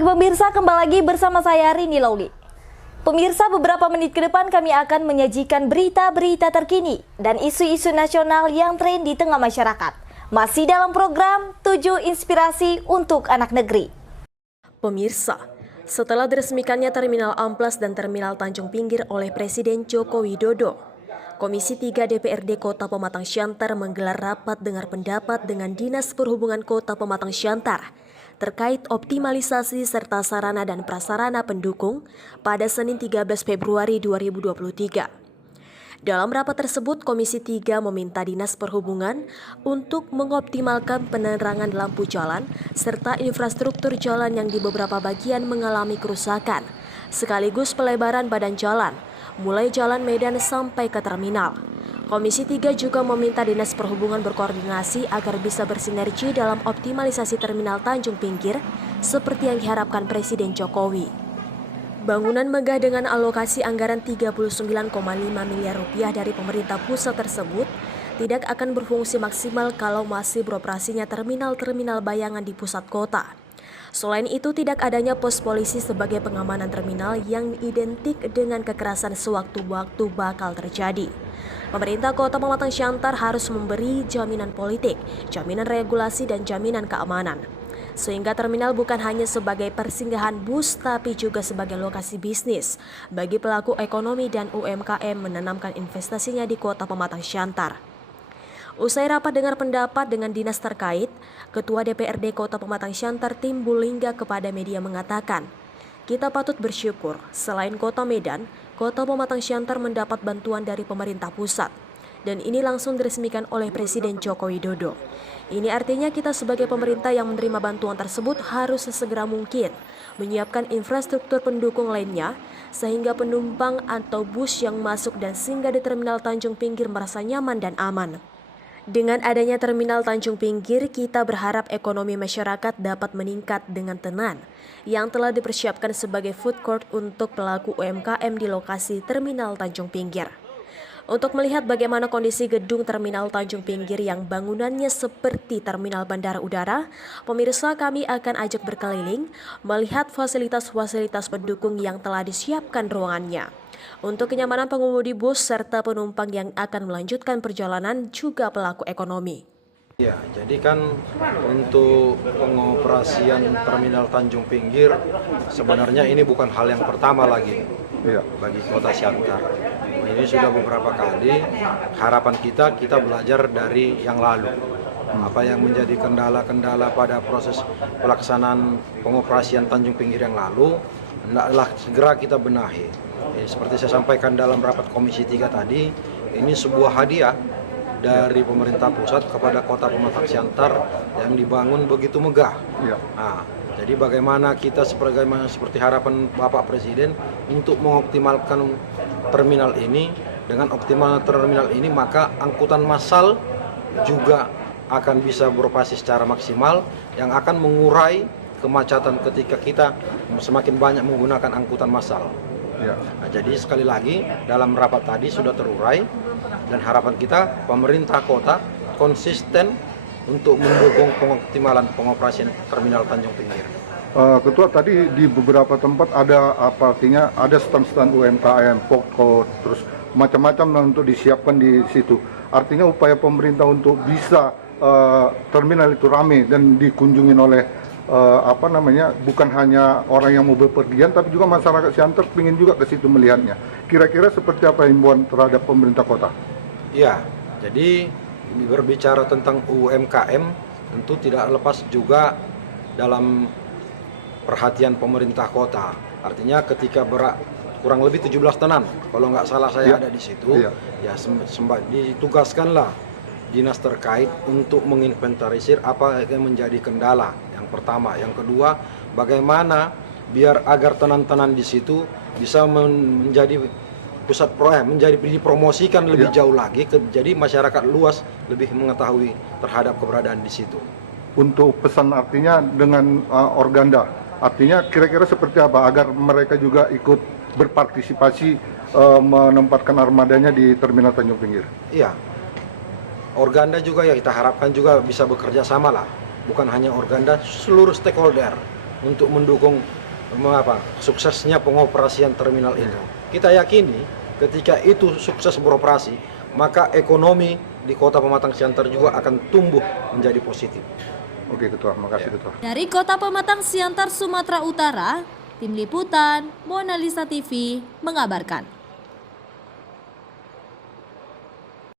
pagi pemirsa, kembali lagi bersama saya Rini Lauli. Pemirsa, beberapa menit ke depan kami akan menyajikan berita-berita terkini dan isu-isu nasional yang tren di tengah masyarakat. Masih dalam program 7 Inspirasi untuk Anak Negeri. Pemirsa, setelah diresmikannya Terminal Amplas dan Terminal Tanjung Pinggir oleh Presiden Joko Widodo, Komisi 3 DPRD Kota Pematang Siantar menggelar rapat dengar pendapat dengan Dinas Perhubungan Kota Pematang Siantar terkait optimalisasi serta sarana dan prasarana pendukung pada Senin 13 Februari 2023. Dalam rapat tersebut, Komisi 3 meminta Dinas Perhubungan untuk mengoptimalkan penerangan lampu jalan serta infrastruktur jalan yang di beberapa bagian mengalami kerusakan, sekaligus pelebaran badan jalan, mulai Jalan Medan sampai ke terminal. Komisi 3 juga meminta Dinas Perhubungan berkoordinasi agar bisa bersinergi dalam optimalisasi Terminal Tanjung Pinggir seperti yang diharapkan Presiden Jokowi. Bangunan megah dengan alokasi anggaran 39,5 miliar rupiah dari pemerintah pusat tersebut tidak akan berfungsi maksimal kalau masih beroperasinya terminal-terminal bayangan di pusat kota. Selain itu, tidak adanya pos polisi sebagai pengamanan terminal yang identik dengan kekerasan sewaktu-waktu bakal terjadi. Pemerintah Kota Pematang Siantar harus memberi jaminan politik, jaminan regulasi, dan jaminan keamanan. Sehingga terminal bukan hanya sebagai persinggahan bus, tapi juga sebagai lokasi bisnis bagi pelaku ekonomi dan UMKM menanamkan investasinya di Kota Pematang Siantar. Usai rapat dengar pendapat dengan dinas terkait, Ketua DPRD Kota Pematang Siantar Timbul Lingga kepada media mengatakan, "Kita patut bersyukur, selain Kota Medan, Kota Pematang Siantar mendapat bantuan dari pemerintah pusat. Dan ini langsung diresmikan oleh Presiden Joko Widodo. Ini artinya kita sebagai pemerintah yang menerima bantuan tersebut harus sesegera mungkin menyiapkan infrastruktur pendukung lainnya sehingga penumpang atau bus yang masuk dan singgah di Terminal Tanjung Pinggir merasa nyaman dan aman. Dengan adanya Terminal Tanjung Pinggir, kita berharap ekonomi masyarakat dapat meningkat dengan tenang, yang telah dipersiapkan sebagai food court untuk pelaku UMKM di lokasi Terminal Tanjung Pinggir. Untuk melihat bagaimana kondisi gedung Terminal Tanjung Pinggir yang bangunannya seperti Terminal Bandara Udara, pemirsa, kami akan ajak berkeliling melihat fasilitas-fasilitas pendukung yang telah disiapkan ruangannya. Untuk kenyamanan pengemudi bus serta penumpang yang akan melanjutkan perjalanan juga pelaku ekonomi. Ya, jadi kan untuk pengoperasian Terminal Tanjung Pinggir sebenarnya ini bukan hal yang pertama lagi bagi Kota Siantar. Ini sudah beberapa kali. Harapan kita belajar dari yang lalu. Apa yang menjadi kendala-kendala pada proses pelaksanaan pengoperasian Tanjung Pinggir yang lalu, hendaklah segera kita benahi. Seperti saya sampaikan dalam rapat Komisi 3 tadi, ini sebuah hadiah dari pemerintah pusat kepada Kota Pematang Siantar yang dibangun begitu megah. Nah, jadi bagaimana kita seperti harapan Bapak Presiden untuk mengoptimalkan terminal ini, dengan optimal terminal ini maka angkutan massal juga akan bisa beroperasi secara maksimal yang akan mengurai kemacetan ketika kita semakin banyak menggunakan angkutan massal. Nah, jadi sekali lagi dalam rapat tadi sudah terurai dan harapan kita pemerintah kota konsisten untuk mendukung pengoptimalan pengoperasian Terminal Tanjung Pinggir. Ketua, tadi di beberapa tempat ada artinya ada stand-stand UMKM, food terus macam-macam untuk disiapkan di situ. Artinya upaya pemerintah untuk bisa terminal itu ramai dan dikunjungi oleh bukan hanya orang yang mau bepergian, tapi juga masyarakat Siantar ingin juga ke situ melihatnya. Kira-kira seperti apa himbauan terhadap pemerintah kota? Ya, jadi berbicara tentang UMKM tentu tidak lepas juga dalam perhatian pemerintah kota. Artinya ketika kurang lebih 17 tenan, kalau nggak salah saya ada di situ, ditugaskanlah dinas terkait untuk menginventarisir apa yang menjadi kendala. Yang pertama, yang kedua, bagaimana biar agar tenan-tenan di situ bisa menjadi pusat menjadi dipromosikan lebih jauh lagi, jadi masyarakat luas lebih mengetahui terhadap keberadaan di situ. Untuk pesan artinya dengan organda, artinya kira-kira seperti apa agar mereka juga ikut berpartisipasi menempatkan armadanya di Terminal Tanjung Pinggir? Iya. Organda juga ya kita harapkan juga bisa bekerja sama lah, bukan hanya Organda, seluruh stakeholder untuk mendukung suksesnya pengoperasian terminal itu. Kita yakini ketika itu sukses beroperasi, maka ekonomi di Kota Pematang Siantar juga akan tumbuh menjadi positif. Oke Ketua, makasih Ketua. Dari Kota Pematang Siantar, Sumatera Utara, Tim Liputan Mona Lisa TV mengabarkan.